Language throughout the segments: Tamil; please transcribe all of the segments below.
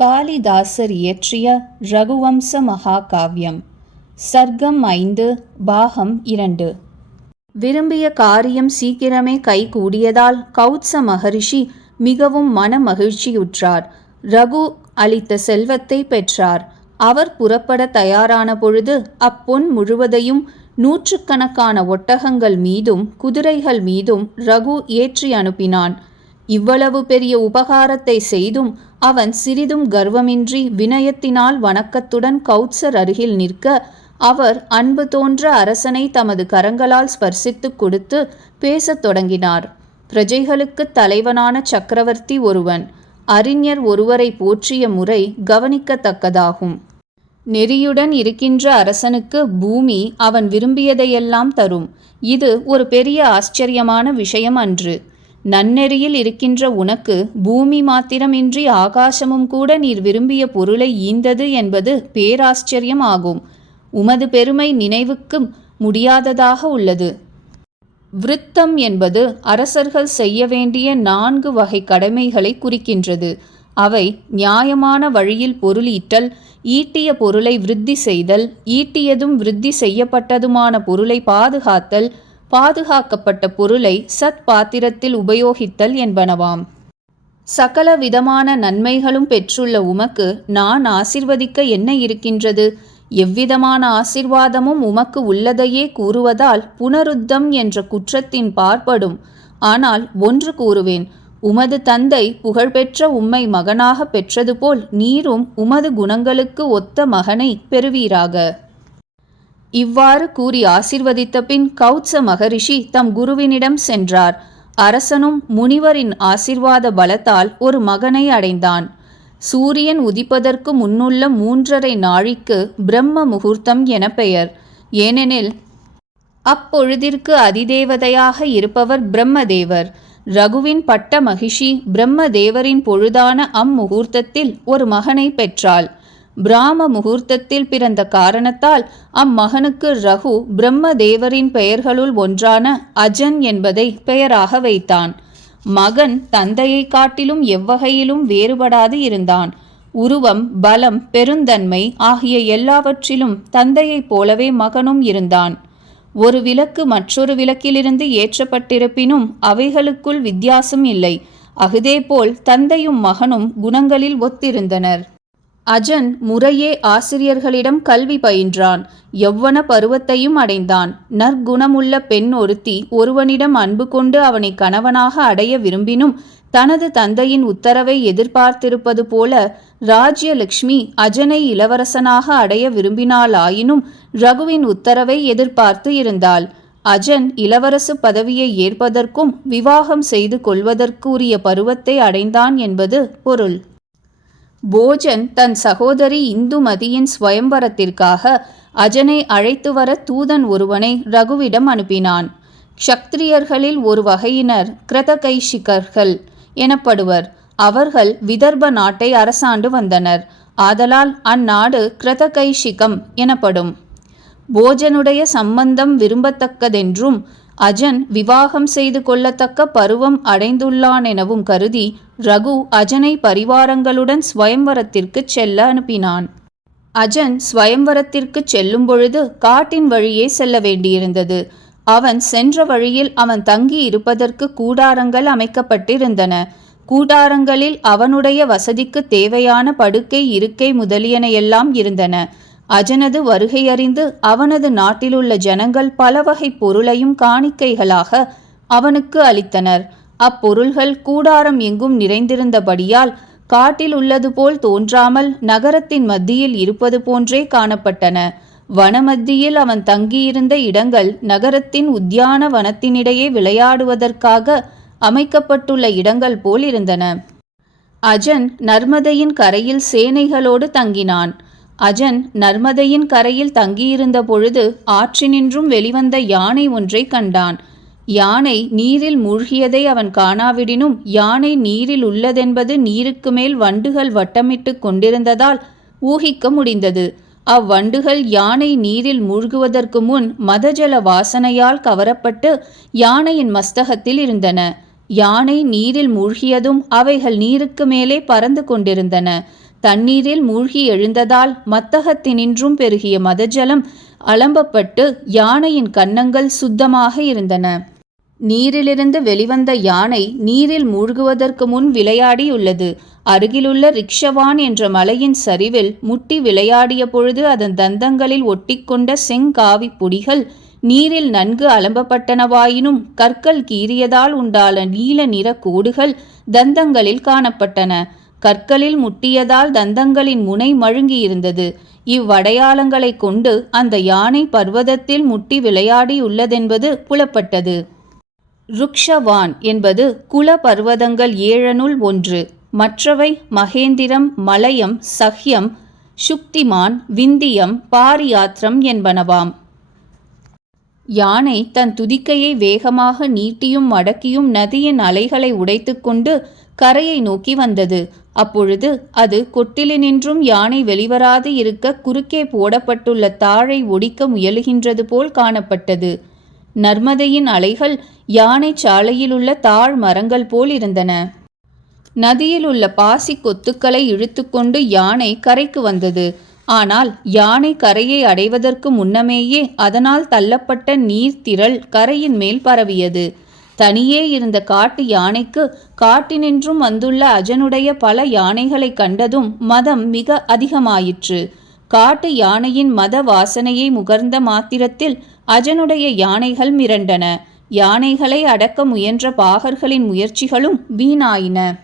காளிதாசர் இயற்றிய ரகுவம்ச மகாகாவியம். சர்க்கம் ஐந்து பாகம் இரண்டு. விரும்பிய காரியம் சீக்கிரமே கைகூடியதால் கௌத்ச மகரிஷி மிகவும் மன மகிழ்ச்சியுற்றார் ரகு அளித்த செல்வத்தை பெற்றார். அவர் புறப்பட தயாரான பொழுது அப்பொன் முழுவதையும் நூற்றுக்கணக்கான ஒட்டகங்கள் மீதும் குதிரைகள் மீதும் ரகு ஏற்றி அனுப்பினான். இவ்வளவு பெரிய உபகாரத்தை செய்தும் அவன் சிறிதும் கர்வமின்றி வினயத்தினால் வணக்கத்துடன் கௌத்சர் அருகில் நிற்க அவர் அன்பு தோன்ற அரசனை தமது கரங்களால் ஸ்பர்சித்துக் கொடுத்து பேசத் தொடங்கினார். பிரஜைகளுக்கு தலைவனான சக்கரவர்த்தி ஒருவன் அறிஞர் ஒருவரை போற்றிய முறை கவனிக்கத்தக்கதாகும். நெறியுடன் இருக்கின்ற அரசனுக்கு பூமி அவன் விரும்பியதையெல்லாம் தரும். இது ஒரு பெரிய ஆச்சரியமான விஷயம் அன்று. நன்னெறியில் இருக்கின்ற உனக்கு பூமி மாத்திரமின்றி ஆகாசமும் கூட நீர் விரும்பிய பொருளை ஈந்தது என்பது பேராச்சரியம் ஆகும். உமது பெருமை நினைவுக்கும் முடியாததாக உள்ளது. விருத்தம் என்பது அரசர்கள் செய்ய வேண்டிய நான்கு வகை கடமைகளை குறிக்கின்றது. அவை நியாயமான வழியில் பொருள் ஈட்டல் ஈட்டிய பொருளை விருத்தி செய்தல் ஈட்டியதும் விருத்தி செய்யப்பட்டதுமான பொருளை பாதுகாத்தல் பாதுகாக்கப்பட்ட பொருளை சத் பாத்திரத்தில் உபயோகித்தல் என்பனவாம். சகல விதமான நன்மைகளும் பெற்றுள்ள உமக்கு நான் ஆசிர்வதிக்க என்ன இருக்கின்றது? எவ்விதமான ஆசிர்வாதமும் உமக்கு உள்ளதையே கூறுவதால் புனருத்தம் என்ற குற்றத்தின் பார்ப்படும். ஆனால் ஒன்று கூறுவேன் உமது தந்தை புகழ்பெற்ற உம்மை மகனாக பெற்றது போல் நீரும் உமது குணங்களுக்கு ஒத்த மகனை பெறுவீராக. இவ்வாறு கூறி ஆசிர்வதித்த பின் கௌத்ச மகரிஷி தம் குருவினிடம் சென்றார். அரசனும் முனிவரின் ஆசிர்வாத பலத்தால் ஒரு மகனை அடைந்தான். சூரியன் உதிப்பதற்கு முன்னுள்ள மூன்றரை நாழிக்கு பிரம்ம முகூர்த்தம் என பெயர். ஏனெனில் அப்பொழுதிற்கு அதிதேவதையாக இருப்பவர் பிரம்மதேவர். ரகுவின் பட்ட மகிஷி பிரம்மதேவரின் பொழுதான அம்முகூர்த்தத்தில் ஒரு மகனை பெற்றாள். பிராம முகூர்த்தத்தில் பிறந்த காரணத்தால் அம்மகனுக்கு ரகு பிரம்மதேவரின் பெயர்களுள் ஒன்றான அஜன் என்பதை பெயராக வைத்தான். மகன் தந்தையை காட்டிலும் எவ்வகையிலும் வேறுபடாது இருந்தான். உருவம் பலம் பெருந்தன்மை ஆகிய எல்லாவற்றிலும் தந்தையைப் போலவே மகனும் இருந்தான். ஒரு விளக்கு மற்றொரு விளக்கிலிருந்து ஏற்றப்பட்டிருப்பினும் அவைகளுக்குள் வித்தியாசம் இல்லை. அகுதேபோல் தந்தையும் மகனும் குணங்களில் ஒத்திருந்தனர். அஜன் முறையே ஆசிரியர்களிடம் கல்வி பயின்றான். எவ்வன பருவத்தையும் அடைந்தான். நற்குணமுள்ள பெண் ஒருத்தி ஒருவனிடம் அன்பு கொண்டு அவனை கணவனாக அடைய விரும்பினும் தனது தந்தையின் உத்தரவை எதிர்பார்த்திருப்பது போல ராஜ்யலக்ஷ்மி அஜனை இளவரசனாக அடைய விரும்பினாலாயினும் ரகுவின் உத்தரவை எதிர்பார்த்து இருந்தாள். அஜன் இளவரசு பதவியை ஏற்பதற்கும் விவாகம் செய்து கொள்வதற்குரிய பருவத்தை அடைந்தான் என்பது பொருள். போஜன் தன் சகோதரி இந்துமதியின் ஸ்வயம்பரத்திற்காக அஜனை அழைத்து வர தூதன் ஒருவனை ரகுவிடம் அனுப்பினான். க்ஷத்ரியர்களில் ஒரு வகையினர் கிரதகைஷிகர்கள் எனப்படுவர். அவர்கள் விதர்ப நாட்டை அரசாண்டு வந்தனர். ஆதலால் அந்நாடு கிரதகைஷிகம் எனப்படும். போஜனுடைய சம்பந்தம் விரும்பத்தக்கதென்றும் அஜன் விவாகம் செய்து கொள்ளத்தக்க பருவம் அடைந்துள்ளான் எனவும் கருதி ரகு அஜனை பரிவாரங்களுடன் ஸ்வயம்வரத்திற்கு செல்ல அனுப்பினான். அஜன் ஸ்வயம்வரத்திற்கு செல்லும் பொழுது காட்டின் வழியே செல்ல வேண்டியிருந்தது. அவன் சென்ற வழியில் அவன் தங்கி இருப்பதற்கு கூடாரங்கள் அமைக்கப்பட்டிருந்தன. கூடாரங்களில் அவனுடைய வசதிக்கு தேவையான படுக்கை இருக்கை முதலியனையெல்லாம் இருந்தன. அஜனது வருகையறிந்து அவனது நாட்டிலுள்ள ஜனங்கள் பலவகை பொருளையும் காணிக்கைகளாக அவனுக்கு அளித்தனர். அப்பொருள்கள் கூடாரம் எங்கும் நிறைந்திருந்தபடியால் காட்டில் உள்ளது போல் தோன்றாமல் நகரத்தின் மத்தியில் இருப்பது போன்றே காணப்பட்டன. வனமத்தியில் அவன் தங்கியிருந்த இடங்கள் நகரத்தின் உத்தியான வனத்தினிடையே விளையாடுவதற்காக அமைக்கப்பட்டுள்ள இடங்கள் போல் இருந்தன. அஜன் நர்மதையின் கரையில் சேனைகளோடு தங்கினான். அஜன் நர்மதையின் கரையில் தங்கியிருந்த பொழுது ஆற்றினின்றும் வெளிவந்த யானை ஒன்றை கண்டான். யானை நீரில் மூழ்கியதை அவன் காணாவிடினும் யானை நீரில் உள்ளதென்பது நீருக்கு மேல் வண்டுகள் வட்டமிட்டு கொண்டிருந்ததால் ஊகிக்க முடிந்தது. அவ்வண்டுகள் யானை நீரில் மூழ்குவதற்கு முன் மதஜல வாசனையால் கவரப்பட்டு யானையின் மஸ்தகத்தில் இருந்தன. யானை நீரில் மூழ்கியதும் அவைகள் நீருக்கு மேலே பறந்து கொண்டிருந்தன. தண்ணீரில் மூழ்கி எழுந்ததால் மத்தகத்தினின்றும் பெருகிய மதஜலம் அலம்பப்பட்டு யானையின் கன்னங்கள் சுத்தமாக இருந்தன. நீரிலிருந்து வெளிவந்த யானை நீரில் மூழ்குவதற்கு முன் விளையாடியுள்ளது. அருகிலுள்ள ரிக்ஷவான் என்ற மலையின் சரிவில் முட்டி விளையாடிய பொழுது அதன் தந்தங்களில் ஒட்டிக்கொண்ட செங்காவி பொடிகள் நீரில் நன்கு அலம்பப்பட்டனவாயினும் கற்கள் கீறியதால் உண்டான நீல நிற கோடுகள் தந்தங்களில் காணப்பட்டன. கற்களில் முட்டியதால் தந்தங்களின் முனை மழுங்கியிருந்தது. இவ்வடையாளங்களை கொண்டு அந்த யானை பர்வதத்தில் முட்டி விளையாடியுள்ளதென்பது புலப்பட்டது. ருக்ஷவான் என்பது குல பர்வதங்கள் ஏழனுள் ஒன்று. மற்றவை மகேந்திரம் மலயம் சஹ்யம் சுக்திமான் விந்தியம் பாரியாத்திரம் என்பனவாம். யானை தன் துதிக்கையை வேகமாக நீட்டியும் மடக்கியும் நதியின் அலைகளை உடைத்துக்கொண்டு கரையை நோக்கி வந்தது. அப்பொழுது அது கொட்டிலினின்றும் யானை வெளிவராது இருக்க குறுக்கே போடப்பட்டுள்ள தாழை ஒடிக்க முயலுகின்றது போல் காணப்பட்டது. நர்மதையின் அலைகள் யானை சாலையிலுள்ள தாழ் மரங்கள் போல் இருந்தன. நதியில் உள்ள பாசி கொத்துக்களை இழுத்துக்கொண்டு யானை கரைக்கு வந்தது. ஆனால் யானை கரையை அடைவதற்கு முன்னமேயே அதனால் தள்ளப்பட்ட நீர்த்திரள் கரையின் மேல் பரவியது. தனியே இருந்த காட்டு யானைக்கு காட்டினின்றும் வந்துள்ள அஜனுடைய பல யானைகளை கண்டதும் மதம் மிக அதிகமாயிற்று. காட்டு யானையின் மத வாசனையை முகர்ந்த மாத்திரத்தில் அஜனுடைய யானைகள் மிரண்டன. யானைகளை அடக்க முயன்ற பாகர்களின் முயற்சிகளும் வீணாயின.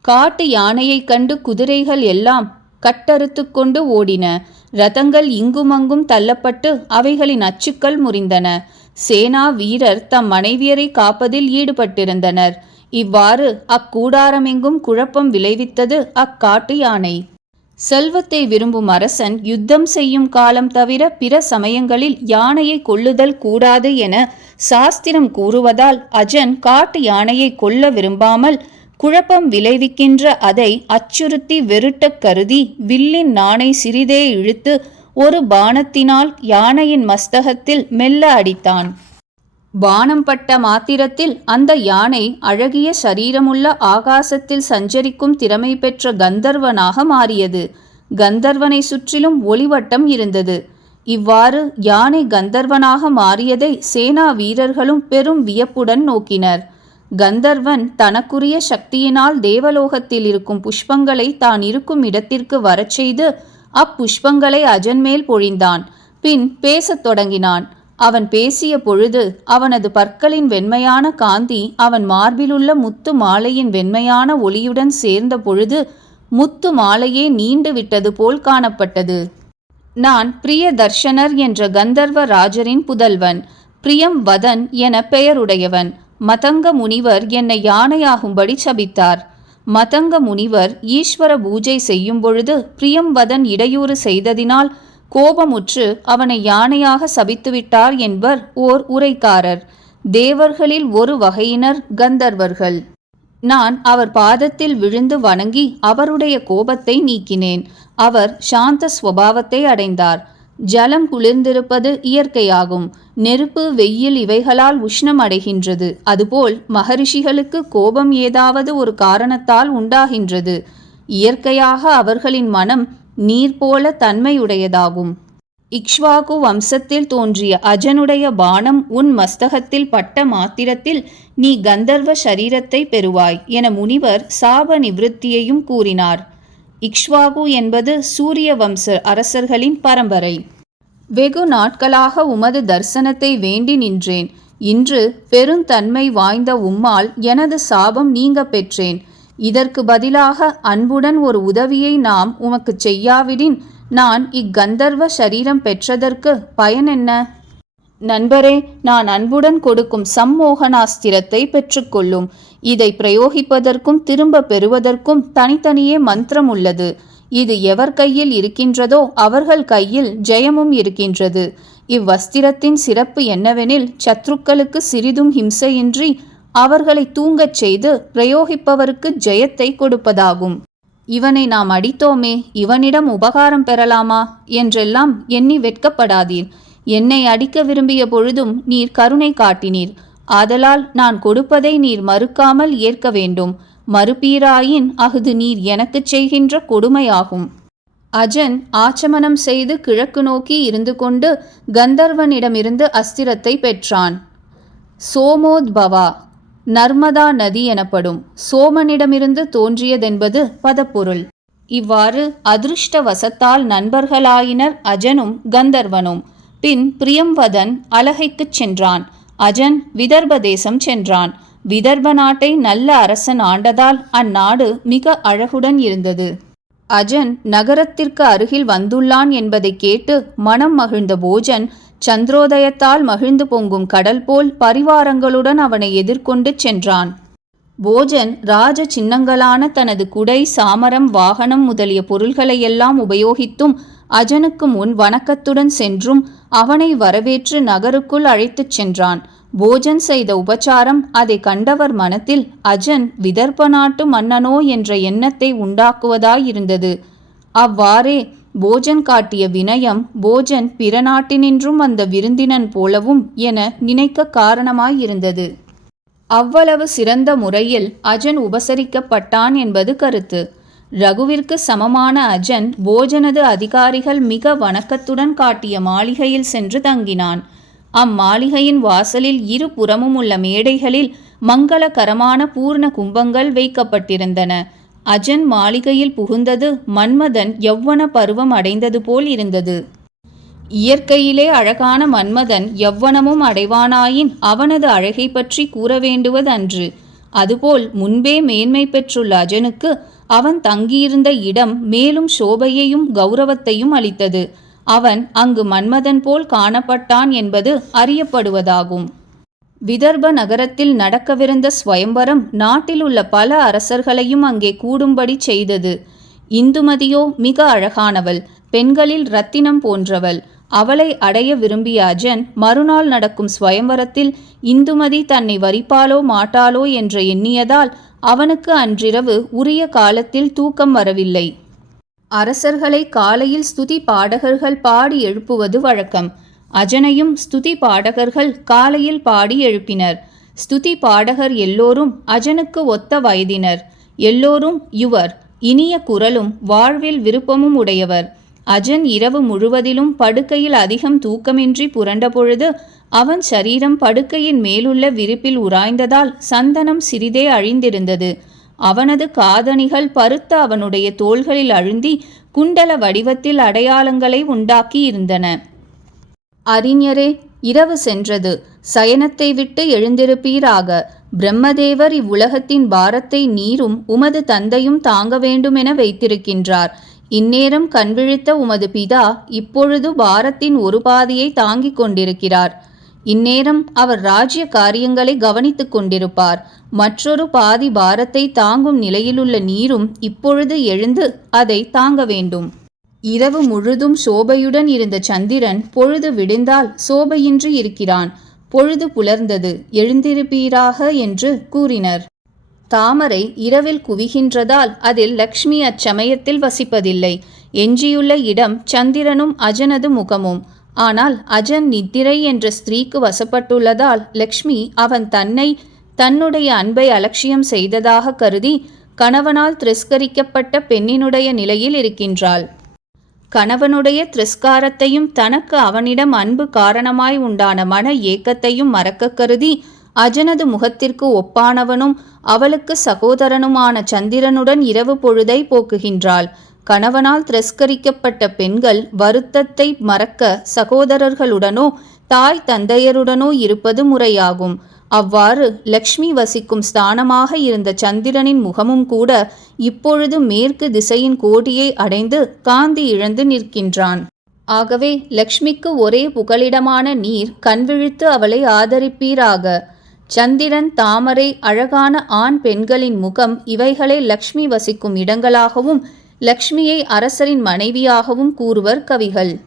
காட்டு யானையைக் கண்டு குதிரைகள் எல்லாம் கட்டறுத்து கொண்டு ஓடின. ரதங்கள் இங்குமங்கும் தள்ளப்பட்டு அவைகளின் அச்சுக்கள் முறிந்தன. சேனா வீரர் தம் மனைவியரை காப்பதில் ஈடுபட்டிருந்தனர். இவ்வாறு அக்கூடாரமெங்கும் குழப்பம் விளைவித்தது அக்காட்டு யானை. செல்வத்தை விரும்பும் அரசன் யுத்தம் செய்யும் காலம் தவிர பிற சமயங்களில் யானையை கொள்ளுதல் கூடாது என சாஸ்திரம் கூறுவதால் அஜன் காட்டு யானையை கொல்ல விரும்பாமல் குழப்பம் விளைவிக்கின்ற அதை அச்சுறுத்தி வெருட்டக் கருதி வில்லின் நாணை சிறிதே இழுத்து ஒரு பானத்தினால் யானையின் மஸ்தகத்தில் மெல்ல அடித்தான். பானம் பட்ட மாத்திரத்தில் அந்த யானை அழகிய சரீரமுள்ள ஆகாசத்தில் சஞ்சரிக்கும் திறமை பெற்ற கந்தர்வனாக மாறியது. கந்தர்வனை சுற்றிலும் ஒளிவட்டம் இருந்தது. இவ்வாறு யானை கந்தர்வனாக மாறியதை சேனா வீரர்களும் பெரும் வியப்புடன் நோக்கினர். கந்தர்வன் தனக்குரிய சக்தியினால் தேவலோகத்தில் இருக்கும் புஷ்பங்களை தான் இருக்கும் இடத்திற்கு வரச் செய்து அப்புஷ்பங்களை அஜன்மேல் பொழிந்தான். பின் பேசத் தொடங்கினான். அவன் பேசிய பொழுது அவனது பற்களின் வெண்மையான காந்தி அவன் மார்பிலுள்ள முத்து மாலையின் வெண்மையான ஒளியுடன் சேர்ந்த பொழுது முத்து மாலையே நீண்டு விட்டது போல் காணப்பட்டது. நான் பிரிய தர்ஷனர் என்ற கந்தர்வ ராஜரின் புதல்வன். பிரியம் வதன் என பெயருடையவன். மதங்க முனிவர் என்னை யானையாகும்படி சபித்தார். மதங்க முனிவர் ஈஸ்வர பூஜை செய்யும் பொழுது பிரியம்வதன் இடையூறு செய்ததினால் கோபமுற்று அவனை யானையாக சபித்துவிட்டார் என்பர் ஓர் உரைக்காரர். தேவர்களில் ஒரு வகையினர் கந்தர்வர்கள். நான் அவர் பாதத்தில் விழுந்து வணங்கி அவருடைய கோபத்தை நீக்கினேன். அவர் சாந்த ஸ்வபாவத்தை அடைந்தார். ஜலம் குளிர்ந்திருப்பது இயற்கையாகும். நெருப்பு வெயில் இவைகளால் உஷ்ணம் அடைகின்றது அதுபோல் மகரிஷிகளுக்கு கோபம் ஏதாவது ஒரு காரணத்தால் உண்டாகின்றது. இயற்கையாக அவர்களின் மனம் நீர் போல தன்மையுடையதாகும். இக்ஷ்வாகு வம்சத்தில் தோன்றிய அஜனுடைய பானம் உன் மஸ்தகத்தில் பட்ட மாத்திரத்தில் நீ கந்தர்வ சரீரத்தை பெறுவாய் என முனிவர் சாப நிவிருத்தியையும் கூறினார். இக்ஷ்வாகு என்பது சூரிய வம்ச அரசர்களின் பரம்பரை. வெகு நாட்களாக உமது தரிசனத்தை வேண்டி நின்றேன். இன்று பெருந்தன்மை வாய்ந்த உம்மால் எனது சாபம் நீங்க பெற்றேன். இதற்கு பதிலாக அன்புடன் ஒரு உதவியை நாம் உமக்கு செய்யாவிடின் நான் இக்கந்தர்வ சரீரம் பெற்றதற்கு பயன் என்ன? நண்பரே நான் அன்புடன் கொடுக்கும் சம்மோகனாஸ்திரத்தை பெற்றுக்கொள்ளும். இதை பிரயோகிப்பதற்கும் திரும்ப பெறுவதற்கும் தனித்தனியே மந்திரம் உள்ளது இது எவர் கையில் இருக்கின்றதோ அவர்கள் கையில் ஜெயமும் இருக்கின்றது. இவ்வஸ்திரத்தின் சிறப்பு என்னவெனில் சத்ருக்களுக்கு சிறிதும் ஹிம்சையின்றி அவர்களை தூங்கச் செய்து பிரயோகிப்பவருக்கு ஜெயத்தை கொடுப்பதாகும். இவனை நாம் அடித்தோமே இவனிடம் உபகாரம் பெறலாமா? என்றெல்லாம் எண்ணி வெட்கப்படாதீர். என்னை அடிக்க விரும்பிய பொழுதும் நீர் கருணை காட்டினீர். ஆதலால் நான் கொடுப்பதை நீர் மறுக்காமல் ஏற்க வேண்டும். மறுப்பீராயின் அஃது நீர் எனக்குச் செய்கின்ற கொடுமையாகும். அஜன் ஆச்சமனம் செய்து கிழக்கு நோக்கி இருந்து கொண்டு கந்தர்வனிடமிருந்து அஸ்திரத்தை பெற்றான். சோமோத்பவா நர்மதா நதி எனப்படும் சோமனிடமிருந்து தோன்றியதென்பது பதப்பொருள். இவ்வாறு அதிருஷ்டவசத்தால் நண்பர்களாயினர் அஜனும் கந்தர்வனும். பின் பிரியம்வதன் அலகைக்குச் சென்றான். அஜன் விதர்ப தேசம் சென்றான். விதர்ப நாட்டை நல்ல அரசன் ஆண்டதால் அந்நாடு மிக அழகுடன் இருந்தது. அஜன் நகரத்திற்கு அருகில் வந்துள்ளான் என்பதைக் கேட்டு மனம் மகிழ்ந்த போஜன் சந்திரோதயத்தால் மகிழ்ந்து பொங்கும் கடல் போல் பரிவாரங்களுடன் அவனை எதிர்கொண்டு சென்றான். போஜன் ராஜ சின்னங்களான தனது குடை சாமரம் வாகனம் முதலிய பொருள்களையெல்லாம் உபயோகித்தும் அஜனுக்கு முன் வணக்கத்துடன் சென்றும் அவனை வரவேற்று நகருக்குள் அழைத்துச் சென்றான். போஜன் செய்த உபச்சாரம் அதை கண்டவர் மனத்தில் அஜன் விதர்ப்ப நாட்டு மன்னனோ என்ற எண்ணத்தை உண்டாக்குவதாயிருந்தது. அவ்வாறே போஜன் காட்டிய வினயம் போஜன் பிற நாட்டினின்றும் வந்த விருந்தினன் போலவும் என நினைக்க காரணமாயிருந்தது. அவ்வளவு சிறந்த முறையில் அஜன் உபசரிக்கப்பட்டான் என்பது கருத்து. ரகுவிற்கு சமமான அஜன் போஜனது அதிகாரிகள் மிக வணக்கத்துடன் காட்டிய மாளிகையில் சென்று தங்கினான். அம்மாளிகையின் வாசலில் இரு புறமும் உள்ள மேடைகளில் மங்களகரமான பூர்ண கும்பங்கள் வைக்கப்பட்டிருந்தன. அஜன் மாளிகையில் புகுந்தது மன்மதன் யௌவன பருவம் அடைந்தது போல் இருந்தது. இயற்கையிலே அழகான மன்மதன் எவ்வனமும் அடைவானாயின் அவனது அழகை பற்றி கூற வேண்டுவதன்று. அதுபோல் முன்பே மேன்மை பெற்றுள்ள அஜனுக்கு அவன் தங்கியிருந்த இடம் மேலும் சோபையையும் கௌரவத்தையும் அளித்தது. அவன் அங்கு மன்மதன் போல் காணப்பட்டான் என்பது அறியப்படுவதாகும். விதர்ப நகரத்தில் நடக்கவிருந்த ஸ்வயம்பரம் நாட்டில் உள்ள பல அரசர்களையும் அங்கே கூடும்படி செய்தது. இந்துமதியோ மிக அழகானவள் பெண்களில் ரத்தினம் போன்றவள். அவளை அடைய விரும்பிய அஜன் மறுநாள் நடக்கும் ஸ்வயம்பரத்தில் இந்துமதி தன்னை வரிப்பாளோ மாட்டாளோ என்று எண்ணியதால் அவனுக்கு அன்றிரவு உரிய காலத்தில் தூக்கம் வரவில்லை. அரசர்களை காலையில் ஸ்துதி பாடகர்கள் பாடி எழுப்புவது வழக்கம். அஜனையும் ஸ்துதி பாடகர்கள் காலையில் பாடி எழுப்பினர். ஸ்துதி பாடகர் எல்லோரும் அஜனுக்கு ஒத்த வயதினர். எல்லோரும் யுவர் இனிய குரலும் வாழ்வில் விருப்பமும் உடையவர். அஜன் இரவு முழுவதிலும் படுக்கையில் அதிகம் தூக்கமின்றி புரண்டபொழுது அவன் சரீரம் படுக்கையின் மேலுள்ள விரிப்பில் உராய்ந்ததால் சந்தனம் சிறிதே அழிந்திருந்தது. அவனது காதணிகள் பருத்த அவனுடைய தோள்களில் அழுந்தி குண்டல வடிவத்தில் அடையாளங்களை உண்டாக்கி இருந்தன அறிஞரே இரவு சென்றது. சயனத்தை விட்டு எழுந்திருப்பீராக. பிரம்மதேவர் இவ்வுலகத்தின் பாரத்தை நீரும் உமது தந்தையும் தாங்க வேண்டுமென வைத்திருக்கின்றார். இந்நேரம் கண்விழித்த உமது பிதா இப்பொழுது பாரத்தின் ஒரு பாதியை தாங்கிக் கொண்டிருக்கிறார். இந்நேரம் அவர் ராஜ்ய காரியங்களை கவனித்துக் கொண்டிருப்பார். மற்றொரு பாதி பாரத்தை தாங்கும் நிலையிலுள்ள நீரும் இப்பொழுது எழுந்து அதை தாங்க வேண்டும். இரவு முழுதும் சோபையுடன் இருந்த சந்திரன் பொழுது விடிந்தால் சோபையின்றி இருக்கிறான். பொழுது புலர்ந்தது எழுந்திருப்பீராக என்று கூறினர். தாமரை இரவில் குவிகின்றதால் அதில் லக்ஷ்மி அச்சமயத்தில் வசிப்பதில்லை. எஞ்சியுள்ள இடம் சந்திரனும் அஜனது முகமும். ஆனால் அஜன் நித்திரை என்ற ஸ்திரீக்கு வசப்பட்டுள்ளதால் லக்ஷ்மி அவன் தன்னை தன்னுடைய அன்பை அலட்சியம் செய்ததாக கருதி கணவனால் திரஸ்கரிக்கப்பட்ட பெண்ணினுடைய நிலையில் இருக்கின்றாள். கணவனுடைய திரஸ்காரத்தையும் தனக்கு அவனிடம் அன்பு காரணமாய் உண்டான மன ஏக்கத்தையும் மறக்க கருதி அஜனது முகத்திற்கு ஒப்பானவனும் அவளுக்கு சகோதரனுமான சந்திரனுடன் இரவு பொழுதை போக்குகின்றாள். கணவனால் திரஸ்கரிக்கப்பட்ட பெண்கள் வருத்தத்தை மறக்க சகோதரர்களுடனோ தாய் தந்தையருடனோ இருப்பது முறையாகும். அவ்வாறு லக்ஷ்மி வசிக்கும் ஸ்தானமாக இருந்த சந்திரனின் முகமும் கூட இப்பொழுது மேற்கு திசையின் கோடியை அடைந்து காந்தி இழந்து நிற்கின்றான். ஆகவே லக்ஷ்மிக்கு ஒரே புகலிடமான நீர் கண்விழித்து அவளை ஆதரிப்பீராக. சந்திரன் தாமரை அழகான ஆண் பெண்களின் முகம் இவைகளை லக்ஷ்மி வசிக்கும் இடங்களாகவும் லக்ஷ்மியை அரசரின் மனைவியாகவும் கூறுவர் கவிகள்.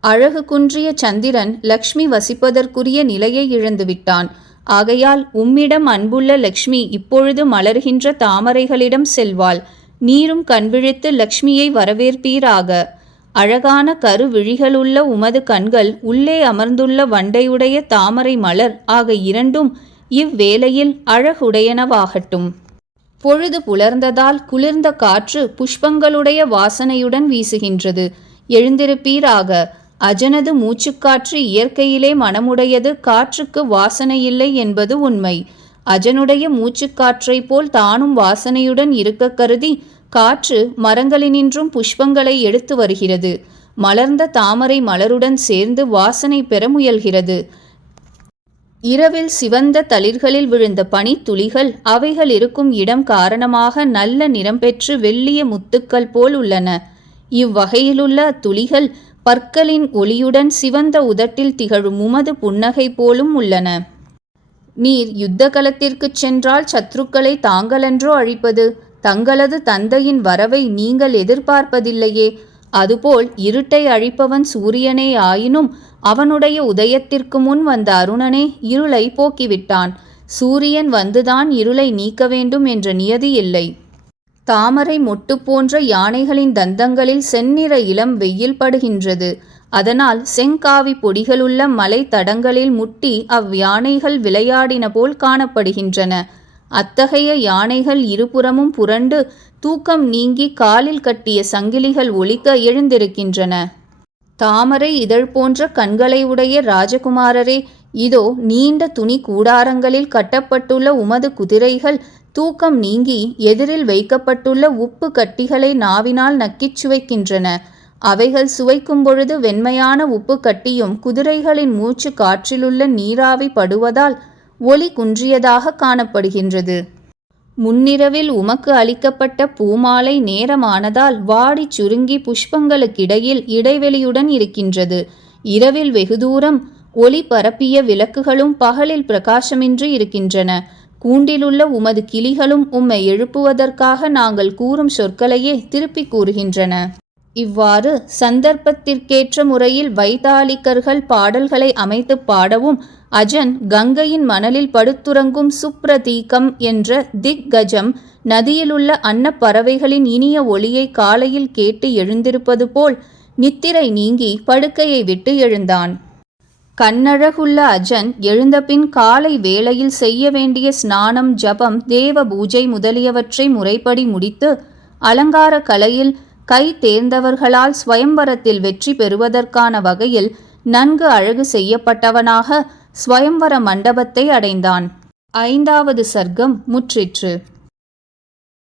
அழகு குன்றிய சந்திரன் லக்ஷ்மி வசிப்பதற்குரிய நிலையை இழந்துவிட்டான். ஆகையால் உம்மிடம் அன்புள்ள லக்ஷ்மி இப்பொழுது மலர்கின்ற தாமரைகளிடம் செல்வாள். நீரும் கண்விழித்து லக்ஷ்மியை வரவேற்பீராக. அழகான கருவிழிகளுள்ள உமது கண்கள் உள்ளே அமர்ந்துள்ள வண்டையுடைய தாமரை மலர் ஆக இரண்டும் இவ்வேளையில் அழகுடையனவாகட்டும். பொழுது புலர்ந்ததால் குளிர்ந்த காற்று புஷ்பங்களுடைய வாசனையுடன் வீசுகின்றது. எழுந்திருப்பீராக. அஜனது மூச்சுக்காற்று இயற்கையிலே மனமுடையது. காற்றுக்கு வாசனையில்லை என்பது உண்மை. அஜனுடைய மூச்சுக்காற்றைப் போல் தானும் வாசனையுடன் இருக்க கருதி காற்று மரங்களினின்றும் புஷ்பங்களை எடுத்து வருகிறது. மலர்ந்த தாமரை மலருடன் சேர்ந்து வாசனை பெற முயல்கிறது. இரவில் சிவந்த தளிர்களில் விழுந்த பனித்துளிகள் அவைகள் இருக்கும் இடம் காரணமாக நல்ல நிறம் பெற்று வெள்ளிய முத்துக்கள் போல் உள்ளன. இவ்வகையிலுள்ள துளிகள் பற்களின் ஒளியுடன் சிவந்த உதட்டில் திகழும் உமது புன்னகை போலும் உள்ளன. நீர் யுத்த களத்திற்குச் சென்றால் சத்ருக்களை தாங்களன்றோ அழிப்பது தங்களது தந்தையின் வரவை நீங்கள் எதிர்பார்ப்பதில்லையே. அதுபோல் இருட்டை அழிப்பவன் சூரியனே ஆயினும் அவனுடைய உதயத்திற்கு முன் வந்த அருணனே இருளை போக்கிவிட்டான். சூரியன் வந்துதான் இருளை நீக்க வேண்டும் என்ற நியதி இல்லை. தாமரை மொட்டு போன்ற யானைகளின் தந்தங்களில் செந்நிற இளம் வெயில் படுகின்றது. அதனால் செங்காவி பொடிகளுள்ள மலை தடங்களில் முட்டி அவ்யானைகள் விளையாடின போல் காணப்படுகின்றன. அத்தகைய யானைகள் இருபுறமும் புரண்டு தூக்கம் நீங்கி காலில் கட்டிய சங்கிலிகள் ஒலிக்க எழுந்திருக்கின்றன. தாமரை இதழ் போன்ற கண்களை உடைய ராஜகுமாரரே இதோ நீண்ட துணி கூடாரங்களில் கட்டப்பட்டுள்ள உமது குதிரைகள் தூக்கம் நீங்கி எதிரில் வைக்கப்பட்டுள்ள உப்பு கட்டிகளை நாவினால் நக்கிச் சுவைக்கின்றன. அவைகள் சுவைக்கும் பொழுது வெண்மையான உப்பு கட்டியும் குதிரைகளின் மூச்சு காற்றிலுள்ள நீராவி படுவதால் ஒளி குன்றியதாக காணப்படுகின்றது. முன்னிரவில் உமக்கு அளிக்கப்பட்ட பூமாலை நேரமானதால் வாடிச் சுருங்கி புஷ்பங்களுக்கிடையில் இடைவெளியுடன் இருக்கின்றது. இரவில் வெகு தூரம் ஒளி பரப்பிய விளக்குகளும் பகலில் பிரகாசமின்றி இருக்கின்றன. கூண்டிலுள்ள உமது கிளிகளும் உம்மை எழுப்புவதற்காக நாங்கள் கூறும் சொற்களையே திருப்பி கூறுகின்றன. இவ்வாறு சந்தர்ப்பத்திற்கேற்ற முறையில் வைதாலிக்கர்கள் பாடல்களை அமைத்து பாடவும் அஜன் கங்கையின் மணலில் படுத்துறங்கும் சுப்ரதீகம் என்ற திக்கஜம் நதியிலுள்ள அன்னப்பறவைகளின் இனிய ஒளியை காலையில் கேட்டு எழுந்திருப்பது போல் நித்திரை நீங்கி படுக்கையை விட்டு எழுந்தான். கண்ணழகுள்ள அஜன் எழுந்தபின் காலை வேளையில் செய்ய வேண்டிய ஸ்நானம் ஜபம் தேவ பூஜை முதலியவற்றை முறைப்படி முடித்து அலங்கார கலையில் கை தேர்ந்தவர்களால் ஸ்வயம்பரத்தில் வெற்றி பெறுவதற்கான வகையில் நன்கு அழகு செய்யப்பட்டவனாக ஸ்வயம்வர மண்டபத்தை அடைந்தான். ஐந்தாவது சர்க்கம் முற்றிற்று.